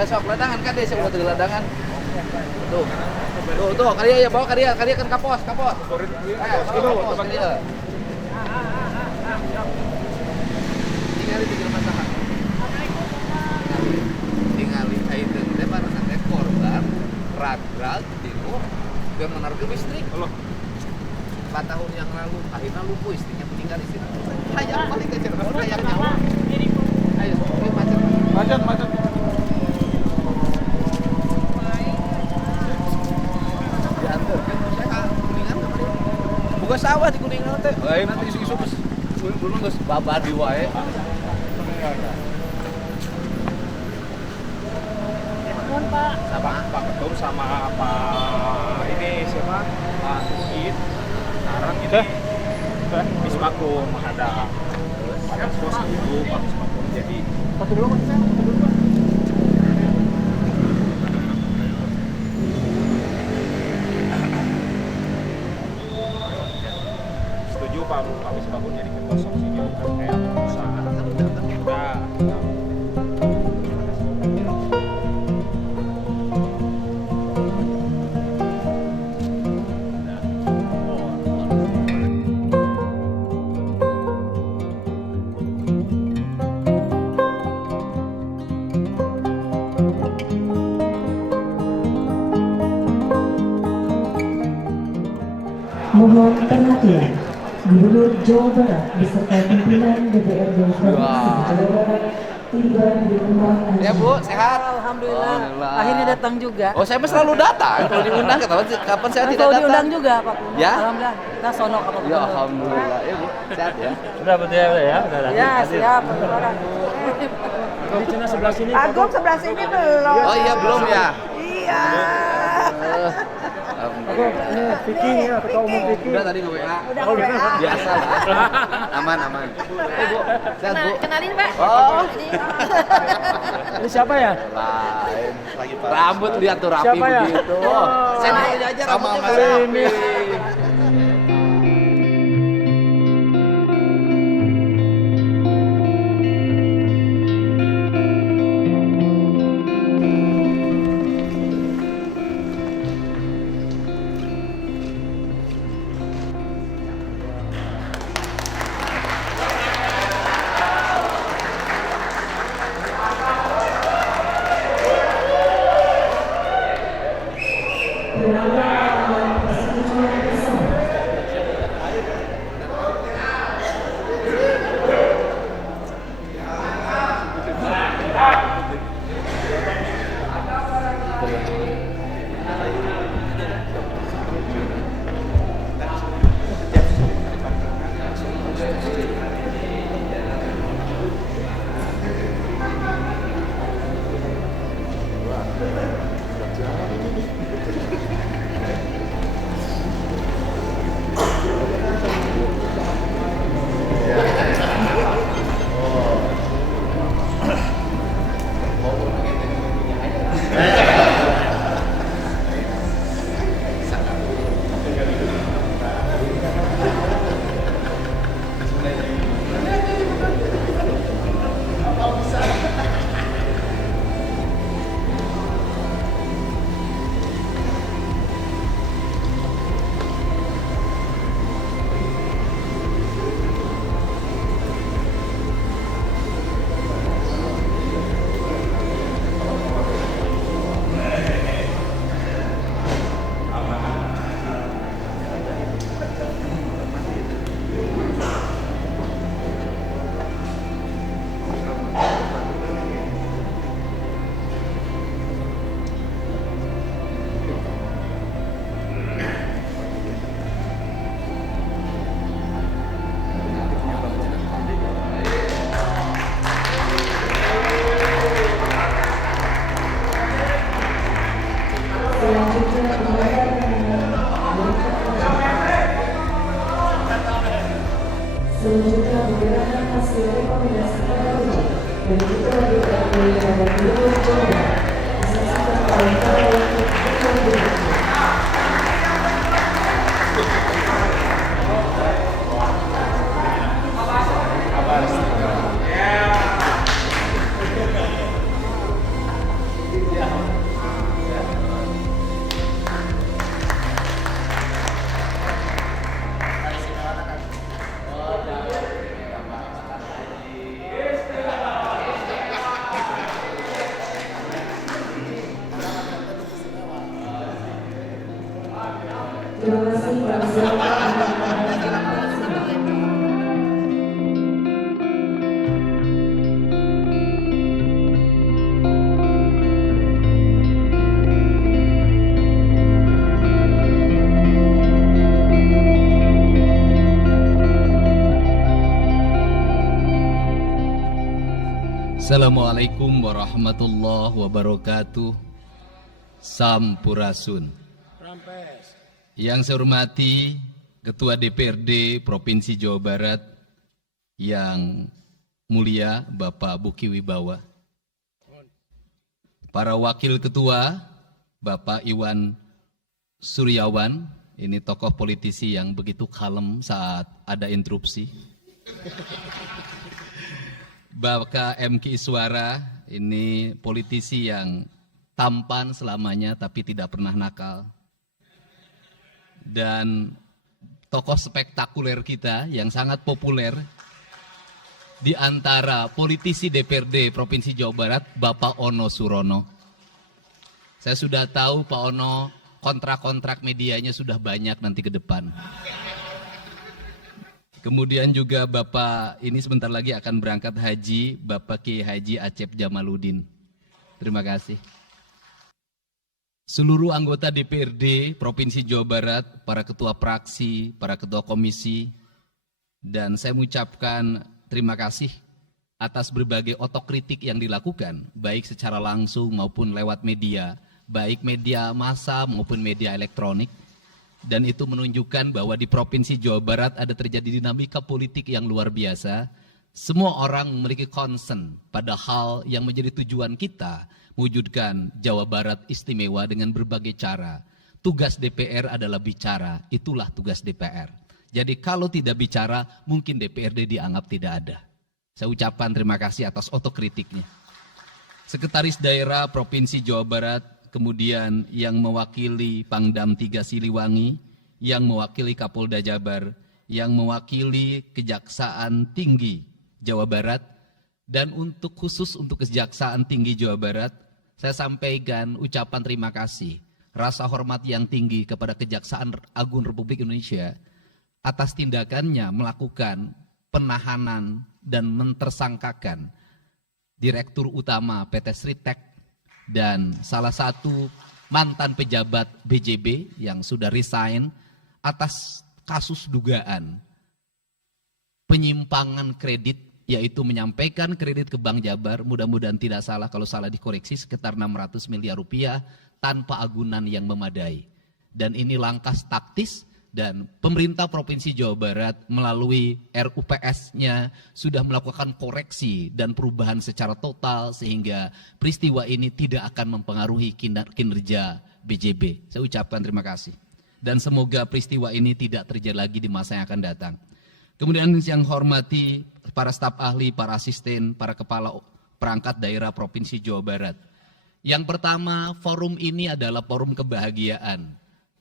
Sok ladangan kan deh, saya udah ladangan. Tuh, kalian ya bawa kalian kan kapos. Kapos dia. Tinggal di masakan. Tinggali ayeuna teh barengan teh korban ragrag tilu keur menargetkan listrik. 4 tahun yang lalu akhirnya lumpuh istrinya meninggal di situ. Hayang balik ke Cirebon, hayang nyawa. Ayo, macet. Diantarkan saya Kuningan kemarin. Buka sawah di Kuningan teh. Nanti isu-isu geus dulu geus babadi wae. Pak. Sama Pak Ketum sama Pak ini siapa? Pak Tukit. Sekarang ini Bismakum ada Pak Bos dulu Pak Bismakum. Jadi Satu dulu Mas. setuju Pak Bismakum jadi ketua soksi dia bukan kayak perusahaan. Udah. Mohon perhatian, Gubernur Jawa Barat beserta pimpinan DPRD Provinsi Jawa Barat tiba di rumah acara. Ya Bu, sehat? Alhamdulillah. Akhirnya datang juga. Oh, saya mah selalu datang. Kalau diundang kapan saya tidak Kalau datang? diundang juga Pak Kuno. Ya? Alhamdulillah. Kita sono ke Pak Ya Kuno. alhamdulillah. Ya Bu, sehat ya. Udah betul ya, udah. Ya, siap. Orang. Di Cina sebelah sini. Agung sebelah sini belum. Oh iya belum ya. Iya. Alhamdulillah. Ini Vicky ya, ketua umum Vicky. Udah tadi nge WA. Udah WA. Biasa lah. Aman. Bu, sehat Bu. Kenalin Pak. Oh, Ini siapa ya? lain. Rambut lihat tuh rapi Siapa ya? begitu. Oh. Saya nanya aja Sama rambutnya Mas rapi. ini. Selanjutnya menyerahkan hasil rekomendasi KPUJ dan Ketua DPRD pada Gubernur Jawa Barat disaksikan oleh Para Wakil Ketua DPRD. Assalamualaikum warahmatullahi wabarakatuh. Sampurasun. Yang saya hormati Ketua DPRD Provinsi Jawa Barat yang mulia Bapak Buki Wibawa, para wakil ketua Bapak Iwan Suryawan, ini tokoh politisi yang begitu kalem saat ada interupsi. Bapak MK Iswara, ini politisi yang tampan selamanya tapi tidak pernah nakal. Dan tokoh spektakuler kita yang sangat populer di antara politisi DPRD Provinsi Jawa Barat, Bapak Ono Surono. Saya sudah tahu Pak Ono kontrak-kontrak medianya sudah banyak nanti ke depan. Kemudian juga Bapak ini sebentar lagi akan berangkat haji, Bapak Kiai Haji Acep Jamaluddin. Terima kasih. Seluruh anggota DPRD Provinsi Jawa Barat, para ketua fraksi, para ketua komisi, dan saya mengucapkan terima kasih atas berbagai otokritik yang dilakukan, baik secara langsung maupun lewat media, baik media massa maupun media elektronik. Dan itu menunjukkan bahwa di Provinsi Jawa Barat ada terjadi dinamika politik yang luar biasa. Semua orang memiliki concern pada hal yang menjadi tujuan kita, mewujudkan Jawa Barat istimewa dengan berbagai cara. Tugas DPR adalah bicara, itulah tugas DPR. Jadi kalau tidak bicara, mungkin DPRD dianggap tidak ada. Saya ucapkan terima kasih atas otokritiknya. Sekretaris Daerah Provinsi Jawa Barat, kemudian yang mewakili Pangdam 3 Siliwangi, yang mewakili Kapolda Jabar, yang mewakili Kejaksaan Tinggi Jawa Barat, dan untuk khusus untuk Kejaksaan Tinggi Jawa Barat, saya sampaikan ucapan terima kasih, rasa hormat yang tinggi kepada Kejaksaan Agung Republik Indonesia atas tindakannya melakukan penahanan dan mentersangkakan Direktur Utama PT Sritek dan salah satu mantan pejabat BJB yang sudah resign atas kasus dugaan penyimpangan kredit, yaitu menyampaikan kredit ke Bank Jabar, mudah-mudahan tidak salah, kalau salah dikoreksi, sekitar 600 miliar rupiah tanpa agunan yang memadai. Dan ini langkah taktis, dan pemerintah Provinsi Jawa Barat melalui RUPS-nya sudah melakukan koreksi dan perubahan secara total sehingga peristiwa ini tidak akan mempengaruhi kinerja BJB. Saya ucapkan terima kasih. Dan semoga peristiwa ini tidak terjadi lagi di masa yang akan datang. Kemudian yang hormati para staf ahli, para asisten, para kepala perangkat daerah Provinsi Jawa Barat. Yang pertama, forum ini adalah forum kebahagiaan.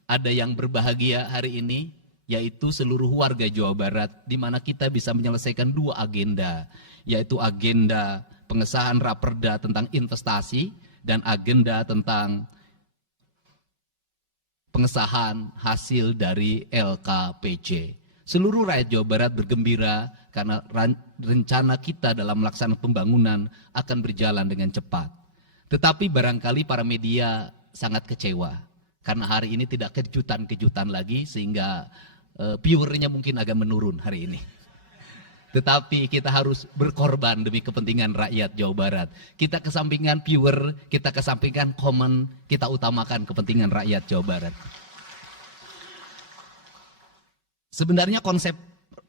Ada yang berbahagia hari ini, yaitu seluruh warga Jawa Barat, di mana kita bisa menyelesaikan dua agenda, yaitu agenda pengesahan Raperda tentang investasi dan agenda tentang pengesahan hasil dari LKPJ. Seluruh rakyat Jawa Barat bergembira karena rencana kita dalam melaksanakan pembangunan akan berjalan dengan cepat. Tetapi barangkali para media sangat kecewa karena hari ini tidak kejutan-kejutan lagi sehingga viewernya mungkin agak menurun hari ini. Tetapi kita harus berkorban demi kepentingan rakyat Jawa Barat. Kita kesampingkan viewer, kita kesampingkan komen, kita utamakan kepentingan rakyat Jawa Barat. Sebenarnya konsep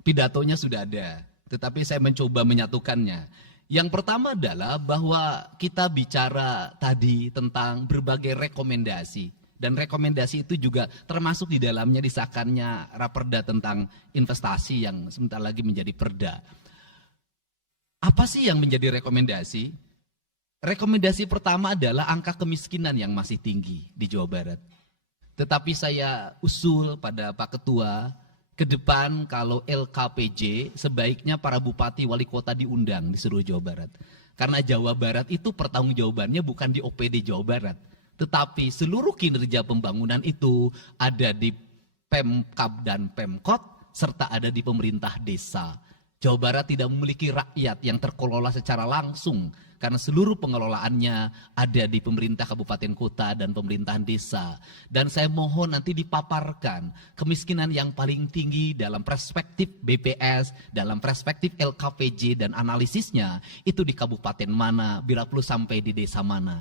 pidatonya sudah ada, tetapi saya mencoba menyatukannya. Yang pertama adalah bahwa kita bicara tadi tentang berbagai rekomendasi. Dan rekomendasi itu juga termasuk di dalamnya disahkannya Raperda tentang investasi yang sebentar lagi menjadi perda. Apa sih yang menjadi rekomendasi? Rekomendasi pertama adalah angka kemiskinan yang masih tinggi di Jawa Barat. Tetapi saya usul pada Pak Ketua, ke depan kalau LKPJ sebaiknya para bupati wali kota diundang di seluruh Jawa Barat. Karena Jawa Barat itu pertanggungjawabannya bukan di OPD Jawa Barat. Tetapi seluruh kinerja pembangunan itu ada di Pemkab dan Pemkot serta ada di pemerintah desa. Jawa Barat tidak memiliki rakyat yang terkelola secara langsung karena seluruh pengelolaannya ada di pemerintah kabupaten kota dan pemerintahan desa. Dan saya mohon nanti dipaparkan kemiskinan yang paling tinggi dalam perspektif BPS, dalam perspektif LKPJ dan analisisnya itu di kabupaten mana, bila perlu sampai di desa mana.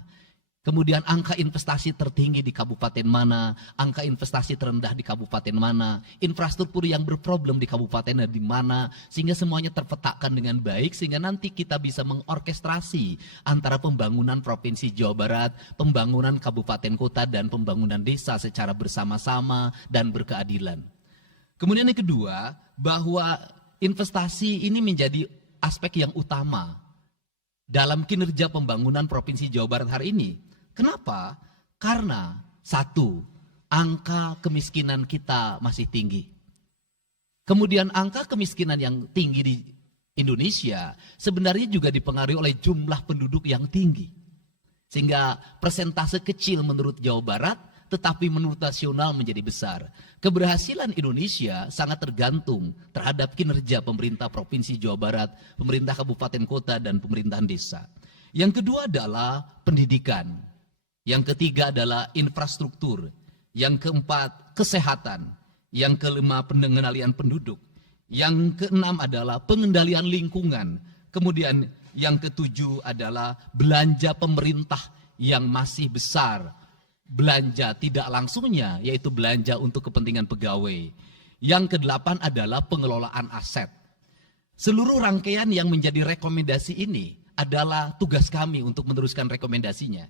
Kemudian angka investasi tertinggi di kabupaten mana, angka investasi terendah di kabupaten mana, infrastruktur yang berproblem di kabupaten di mana, sehingga semuanya terpetakan dengan baik, sehingga nanti kita bisa mengorkestrasi antara pembangunan Provinsi Jawa Barat, pembangunan kabupaten kota, dan pembangunan desa secara bersama-sama dan berkeadilan. Kemudian yang kedua, bahwa investasi ini menjadi aspek yang utama dalam kinerja pembangunan Provinsi Jawa Barat hari ini. Kenapa? Karena satu, angka kemiskinan kita masih tinggi. Kemudian angka kemiskinan yang tinggi di Indonesia sebenarnya juga dipengaruhi oleh jumlah penduduk yang tinggi. Sehingga persentase kecil menurut Jawa Barat, tetapi menurut nasional menjadi besar. Keberhasilan Indonesia sangat tergantung terhadap kinerja pemerintah Provinsi Jawa Barat, pemerintah kabupaten kota, dan pemerintahan desa. Yang kedua adalah pendidikan. Yang ketiga adalah infrastruktur. Yang keempat, kesehatan. Yang kelima, pengendalian penduduk. Yang keenam adalah pengendalian lingkungan. Kemudian yang ketujuh adalah belanja pemerintah yang masih besar. Belanja tidak langsungnya, yaitu belanja untuk kepentingan pegawai. Yang kedelapan adalah pengelolaan aset. Seluruh rangkaian yang menjadi rekomendasi ini adalah tugas kami untuk meneruskan rekomendasinya.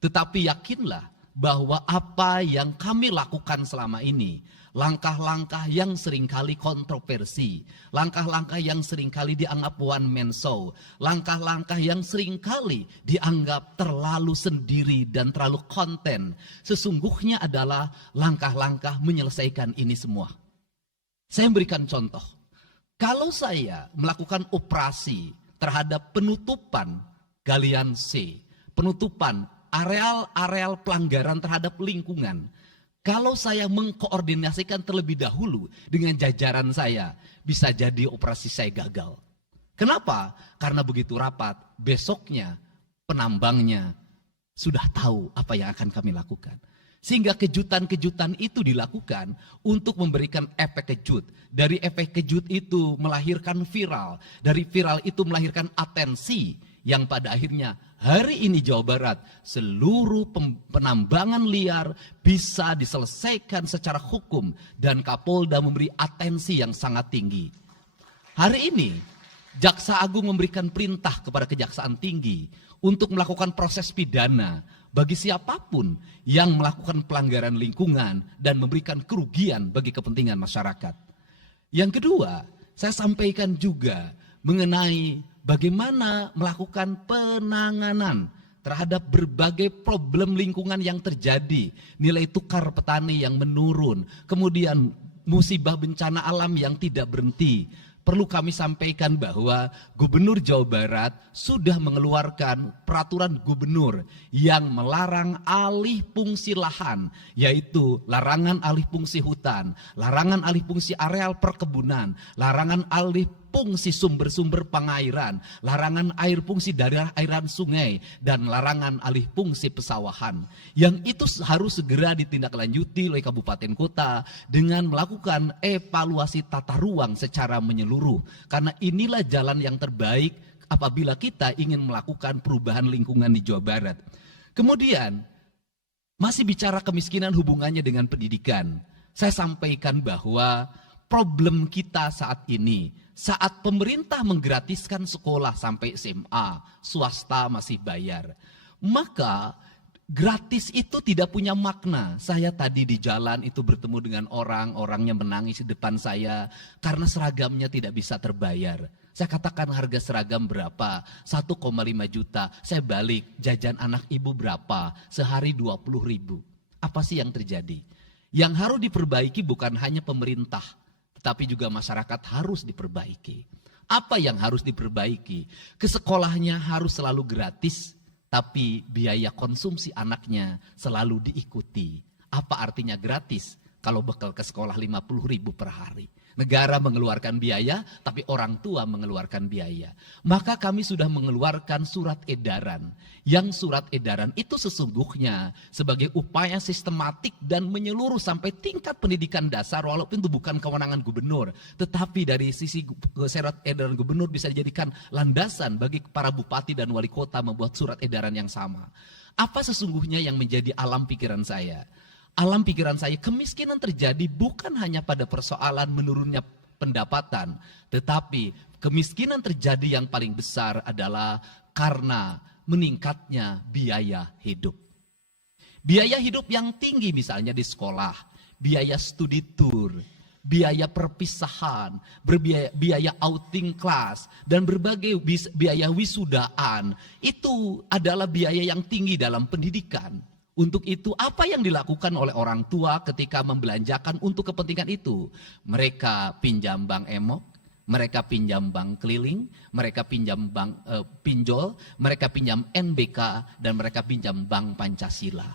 Tetapi yakinlah bahwa apa yang kami lakukan selama ini, langkah-langkah yang seringkali kontroversi, langkah-langkah yang seringkali dianggap one man show, langkah-langkah yang seringkali dianggap terlalu sendiri dan terlalu konten, sesungguhnya adalah langkah-langkah menyelesaikan ini semua. Saya berikan contoh. Kalau saya melakukan operasi terhadap penutupan galian C, penutupan areal-areal pelanggaran terhadap lingkungan, kalau saya mengkoordinasikan terlebih dahulu dengan jajaran saya, bisa jadi operasi saya gagal. Kenapa? Karena begitu rapat, besoknya penambangnya sudah tahu apa yang akan kami lakukan. Sehingga kejutan-kejutan itu dilakukan untuk memberikan efek kejut. Dari efek kejut itu melahirkan viral. Dari viral itu melahirkan atensi yang pada akhirnya hari ini Jawa Barat seluruh penambangan liar bisa diselesaikan secara hukum dan Kapolda memberi atensi yang sangat tinggi. Hari ini Jaksa Agung memberikan perintah kepada Kejaksaan Tinggi untuk melakukan proses pidana bagi siapapun yang melakukan pelanggaran lingkungan dan memberikan kerugian bagi kepentingan masyarakat. Yang kedua, saya sampaikan juga mengenai bagaimana melakukan penanganan terhadap berbagai problem lingkungan yang terjadi. Nilai tukar petani yang menurun, kemudian musibah bencana alam yang tidak berhenti. Perlu kami sampaikan bahwa Gubernur Jawa Barat sudah mengeluarkan peraturan gubernur yang melarang alih fungsi lahan, yaitu larangan alih fungsi hutan, larangan alih fungsi areal perkebunan, larangan alih fungsi sumber-sumber pengairan, larangan air fungsi daerah airan sungai, dan larangan alih fungsi pesawahan. Yang itu harus segera ditindaklanjuti oleh kabupaten kota dengan melakukan evaluasi tata ruang secara menyeluruh. Karena inilah jalan yang terbaik apabila kita ingin melakukan perubahan lingkungan di Jawa Barat. Kemudian, masih bicara kemiskinan hubungannya dengan pendidikan. Saya sampaikan bahwa problem kita saat ini, saat pemerintah menggratiskan sekolah sampai SMA, swasta masih bayar. Maka gratis itu tidak punya makna. Saya tadi di jalan itu bertemu dengan orangnya menangis di depan saya karena seragamnya tidak bisa terbayar. Saya katakan harga seragam berapa? 1,5 juta. Saya balik, jajan anak ibu berapa? Sehari 20.000. Apa sih yang terjadi? Yang harus diperbaiki bukan hanya pemerintah, tapi juga masyarakat harus diperbaiki. Apa yang harus diperbaiki? Ke sekolahnya harus selalu gratis, tapi biaya konsumsi anaknya selalu diikuti. Apa artinya gratis? Kalau bekal ke sekolah 50.000 per hari. Negara mengeluarkan biaya, tapi orang tua mengeluarkan biaya. Maka kami sudah mengeluarkan surat edaran. Yang surat edaran itu sesungguhnya sebagai upaya sistematik dan menyeluruh sampai tingkat pendidikan dasar, walaupun itu bukan kewenangan gubernur. Tetapi dari sisi surat edaran gubernur bisa dijadikan landasan bagi para bupati dan wali kota membuat surat edaran yang sama. Apa sesungguhnya yang menjadi alam pikiran saya? Alam pikiran saya, kemiskinan terjadi bukan hanya pada persoalan menurunnya pendapatan, tetapi kemiskinan terjadi yang paling besar adalah karena meningkatnya biaya hidup. Biaya hidup yang tinggi misalnya di sekolah, biaya studi tour, biaya perpisahan, biaya outing kelas, dan berbagai biaya wisudaan, itu adalah biaya yang tinggi dalam pendidikan. Untuk itu apa yang dilakukan oleh orang tua ketika membelanjakan untuk kepentingan itu? Mereka pinjam bank emok, mereka pinjam bank keliling, mereka pinjam bank pinjol, mereka pinjam NBK, dan mereka pinjam bank Pancasila.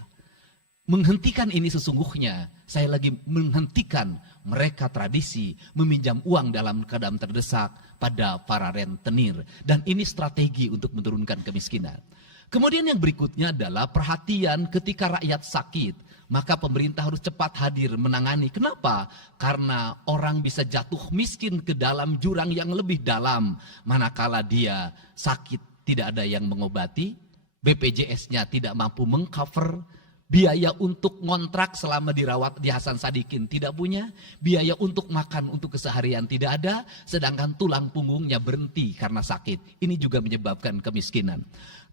Menghentikan ini sesungguhnya, saya lagi menghentikan mereka tradisi meminjam uang dalam keadaan terdesak pada para rentenir. Dan ini strategi untuk menurunkan kemiskinan. Kemudian yang berikutnya adalah perhatian ketika rakyat sakit. Maka pemerintah harus cepat hadir menangani. Kenapa? Karena orang bisa jatuh miskin ke dalam jurang yang lebih dalam. Manakala dia sakit tidak ada yang mengobati, BPJS-nya tidak mampu mengcover, biaya untuk ngontrak selama dirawat di Hasan Sadikin tidak punya, biaya untuk makan untuk keseharian tidak ada, sedangkan tulang punggungnya berhenti karena sakit. Ini juga menyebabkan kemiskinan.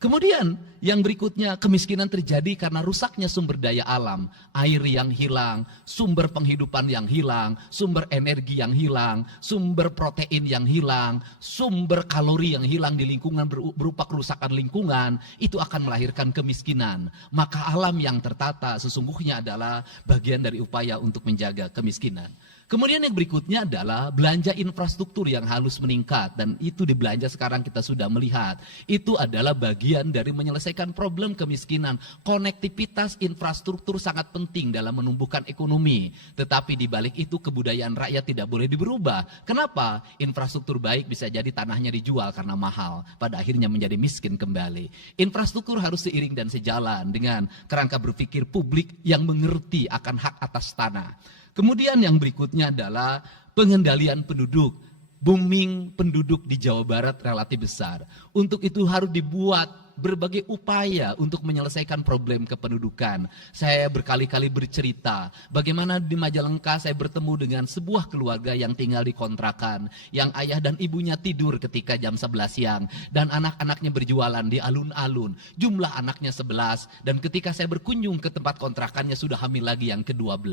Kemudian yang berikutnya, kemiskinan terjadi karena rusaknya sumber daya alam, air yang hilang, sumber penghidupan yang hilang, sumber energi yang hilang, sumber protein yang hilang, sumber kalori yang hilang di lingkungan berupa kerusakan lingkungan, itu akan melahirkan kemiskinan. Maka alam yang tertata sesungguhnya adalah bagian dari upaya untuk menjaga kemiskinan. Kemudian yang berikutnya adalah belanja infrastruktur yang harus meningkat, dan itu di belanja sekarang kita sudah melihat. Itu adalah bagian dari menyelesaikan problem kemiskinan. Konektivitas infrastruktur sangat penting dalam menumbuhkan ekonomi, tetapi di balik itu kebudayaan rakyat tidak boleh diberubah. Kenapa? Infrastruktur baik bisa jadi tanahnya dijual karena mahal, pada akhirnya menjadi miskin kembali. Infrastruktur harus seiring dan sejalan dengan kerangka berpikir publik yang mengerti akan hak atas tanah. Kemudian yang berikutnya adalah pengendalian penduduk. Booming penduduk di Jawa Barat relatif besar. Untuk itu harus dibuat berbagai upaya untuk menyelesaikan problem kependudukan. Saya berkali-kali bercerita bagaimana di Majalengka saya bertemu dengan sebuah keluarga yang tinggal di kontrakan, yang ayah dan ibunya tidur ketika jam 11 siang dan anak-anaknya berjualan di alun-alun. Jumlah anaknya 11, dan ketika saya berkunjung ke tempat kontrakannya sudah hamil lagi yang ke-12.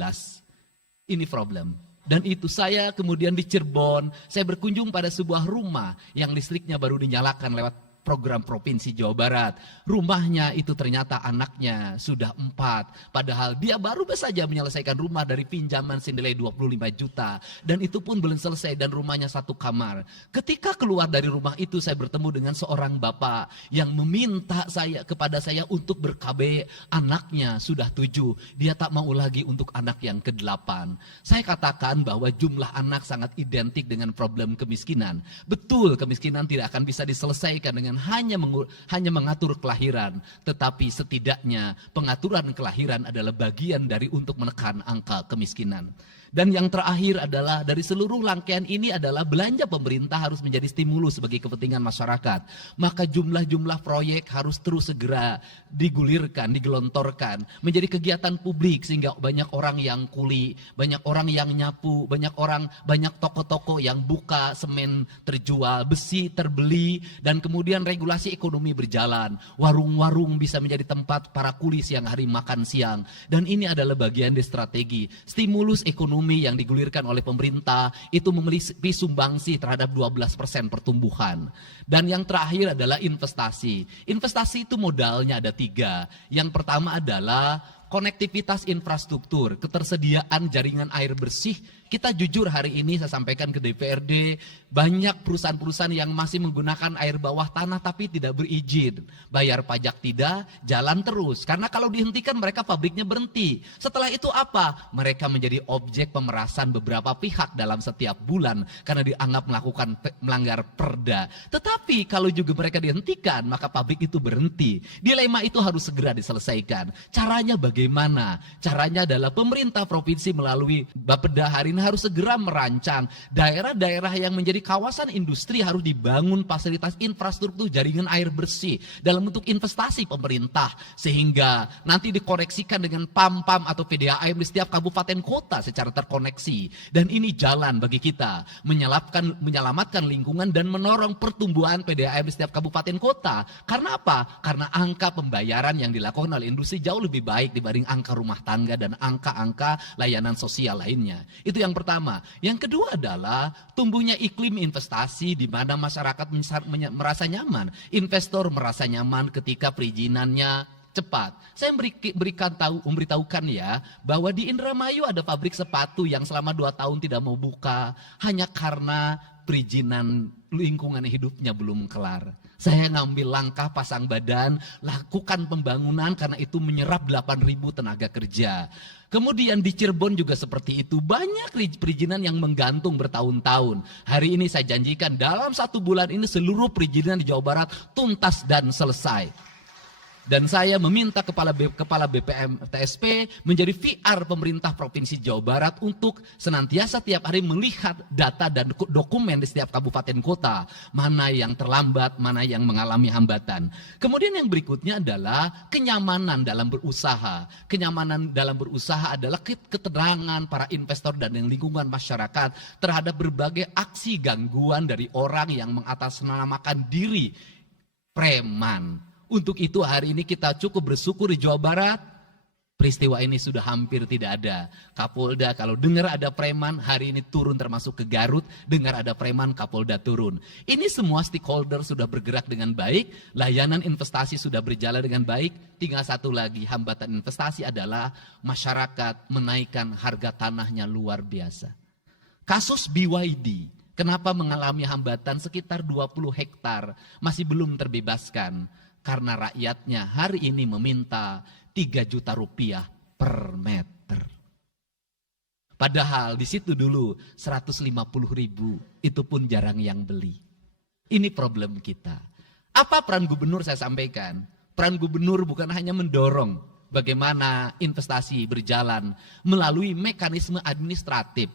Ini problem. Dan itu saya kemudian di Cirebon, saya berkunjung pada sebuah rumah yang listriknya baru dinyalakan lewat program Provinsi Jawa Barat. Rumahnya itu ternyata anaknya sudah 4. Padahal dia baru saja menyelesaikan rumah dari pinjaman senilai 25 juta. Dan itu pun belum selesai dan rumahnya 1 kamar. Ketika keluar dari rumah itu saya bertemu dengan seorang bapak yang meminta kepada saya untuk ber-KB. Anaknya sudah 7. Dia tak mau lagi untuk anak yang ke-8. Saya katakan bahwa jumlah anak sangat identik dengan problem kemiskinan. Betul, kemiskinan tidak akan bisa diselesaikan dengan hanya mengatur kelahiran, tetapi setidaknya pengaturan kelahiran adalah bagian dari untuk menekan angka kemiskinan. Dan yang terakhir adalah dari seluruh rangkaian ini adalah belanja pemerintah harus menjadi stimulus bagi kepentingan masyarakat. Maka jumlah-jumlah proyek harus terus segera digulirkan, digelontorkan menjadi kegiatan publik sehingga banyak orang yang kuli, banyak orang yang nyapu, banyak toko-toko yang buka, semen terjual, besi terbeli, dan kemudian regulasi ekonomi berjalan. Warung-warung bisa menjadi tempat para kuli siang hari makan siang. Dan ini adalah bagian dari strategi stimulus ekonomi yang digulirkan oleh pemerintah itu memiliki sumbangsi terhadap 12% pertumbuhan. Dan yang terakhir adalah investasi. Investasi itu modalnya ada 3. Yang pertama adalah konektivitas infrastruktur, ketersediaan jaringan air bersih. Kita jujur hari ini saya sampaikan ke DPRD, banyak perusahaan-perusahaan yang masih menggunakan air bawah tanah tapi tidak berizin. Bayar pajak tidak, jalan terus. Karena kalau dihentikan mereka pabriknya berhenti. Setelah itu apa? Mereka menjadi objek pemerasan beberapa pihak dalam setiap bulan karena dianggap melanggar perda. Tetapi kalau juga mereka dihentikan, maka pabrik itu berhenti. Dilema itu harus segera diselesaikan. Caranya bagaimana? Caranya adalah pemerintah provinsi melalui Bapeda hari ini harus segera merancang daerah-daerah yang menjadi kawasan industri harus dibangun fasilitas infrastruktur jaringan air bersih dalam bentuk investasi pemerintah sehingga nanti dikoreksikan dengan PAM-PAM atau PDAM di setiap kabupaten kota secara terkoneksi. Dan ini jalan bagi kita menyelamatkan lingkungan dan menorong pertumbuhan PDAM di setiap kabupaten kota. Karena apa? Karena angka pembayaran yang dilakukan oleh industri jauh lebih baik dibanding angka rumah tangga dan angka-angka layanan sosial lainnya. Itu yang pertama. Yang kedua adalah tumbuhnya iklim investasi di mana masyarakat merasa nyaman. Investor merasa nyaman ketika perizinannya cepat. Saya memberitahukan ya bahwa di Indramayu ada pabrik sepatu yang selama 2 tahun tidak mau buka hanya karena perizinan lingkungan hidupnya belum kelar. Saya ngambil langkah pasang badan, lakukan pembangunan karena itu menyerap 8.000 tenaga kerja. Kemudian di Cirebon juga seperti itu, banyak perizinan yang menggantung bertahun-tahun. Hari ini saya janjikan dalam 1 bulan ini seluruh perizinan di Jawa Barat tuntas dan selesai. Dan saya meminta kepala BPM TSP menjadi VR pemerintah Provinsi Jawa Barat untuk senantiasa tiap hari melihat data dan dokumen di setiap kabupaten kota. Mana yang terlambat, mana yang mengalami hambatan. Kemudian yang berikutnya adalah kenyamanan dalam berusaha. Kenyamanan dalam berusaha adalah keterangan para investor dan lingkungan masyarakat terhadap berbagai aksi gangguan dari orang yang mengatasnamakan diri preman. Untuk itu hari ini kita cukup bersyukur di Jawa Barat, peristiwa ini sudah hampir tidak ada. Kapolda kalau dengar ada preman, hari ini turun termasuk ke Garut, dengar ada preman, Kapolda turun. Ini semua stakeholder sudah bergerak dengan baik, layanan investasi sudah berjalan dengan baik, tinggal satu lagi hambatan investasi adalah masyarakat menaikkan harga tanahnya luar biasa. Kasus BYD, kenapa mengalami hambatan sekitar 20 hektar, masih belum terbebaskan. Karena rakyatnya hari ini meminta 3 juta rupiah per meter. Padahal di situ dulu 150.000, itu pun jarang yang beli. Ini problem kita. Apa peran gubernur saya sampaikan? Peran gubernur bukan hanya mendorong bagaimana investasi berjalan melalui mekanisme administratif.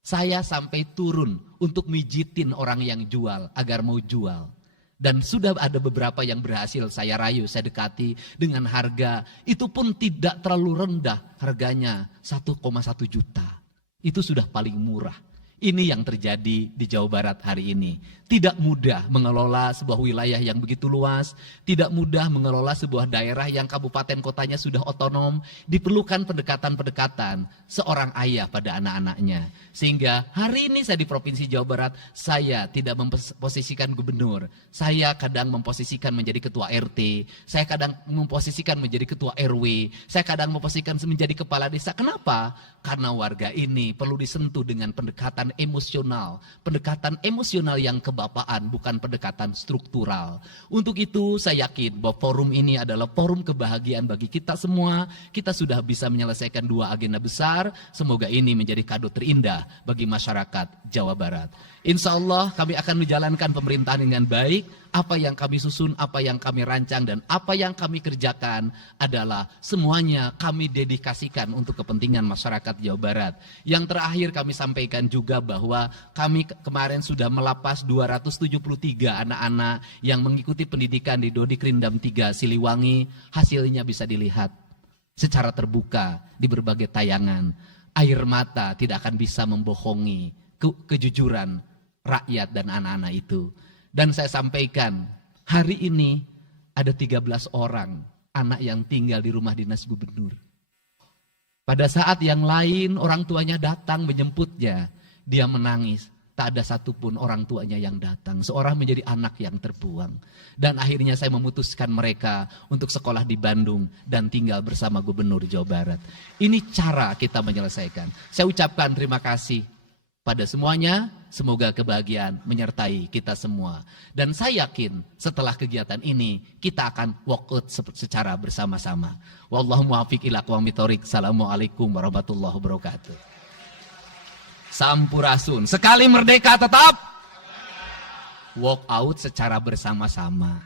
Saya sampai turun untuk mijitin orang yang jual agar mau jual. Dan sudah ada beberapa yang berhasil saya rayu, saya dekati dengan harga. Itu pun tidak terlalu rendah, harganya 1,1 juta. Itu sudah paling murah. Ini yang terjadi di Jawa Barat hari ini. Tidak mudah mengelola sebuah wilayah yang begitu luas, tidak mudah mengelola sebuah daerah yang kabupaten kotanya sudah otonom, diperlukan pendekatan-pendekatan seorang ayah pada anak-anaknya. Sehingga hari ini saya di Provinsi Jawa Barat, saya tidak memposisikan gubernur, saya kadang memposisikan menjadi ketua RT, saya kadang memposisikan menjadi ketua RW, saya kadang memposisikan menjadi kepala desa. Kenapa? Karena warga ini perlu disentuh dengan pendekatan emosional yang kebapaan, bukan pendekatan struktural. Untuk itu saya yakin bahwa forum ini adalah forum kebahagiaan bagi kita semua. Kita sudah bisa menyelesaikan 2 agenda besar. Semoga ini menjadi kado terindah bagi masyarakat Jawa Barat. Insya Allah kami akan menjalankan pemerintahan dengan baik. Apa yang kami susun, apa yang kami rancang, dan apa yang kami kerjakan adalah semuanya kami dedikasikan untuk kepentingan masyarakat Jawa Barat. Yang terakhir kami sampaikan juga bahwa kami kemarin sudah melapas 273 anak-anak yang mengikuti pendidikan di Dodi Krindam 3 Siliwangi. Hasilnya bisa dilihat secara terbuka di berbagai tayangan. Air mata tidak akan bisa membohongi kejujuran rakyat dan anak-anak itu. Dan saya sampaikan, hari ini ada 13 orang anak yang tinggal di rumah dinas gubernur. Pada saat yang lain orang tuanya datang menjemputnya, dia menangis. tak ada satupun orang tuanya yang datang. Seorang menjadi anak yang terbuang. Dan akhirnya saya memutuskan mereka untuk sekolah di Bandung dan tinggal bersama Gubernur Jawa Barat. Ini cara kita menyelesaikan. Saya ucapkan terima kasih pada semuanya. Semoga kebahagiaan menyertai kita semua. Dan saya yakin setelah kegiatan ini kita akan walk out secara bersama-sama. Wallahu muwaffiq ila aqwamit thoriq. Assalamualaikum warahmatullahi wabarakatuh. Sampurasun. Sekali merdeka tetap walk out secara bersama-sama.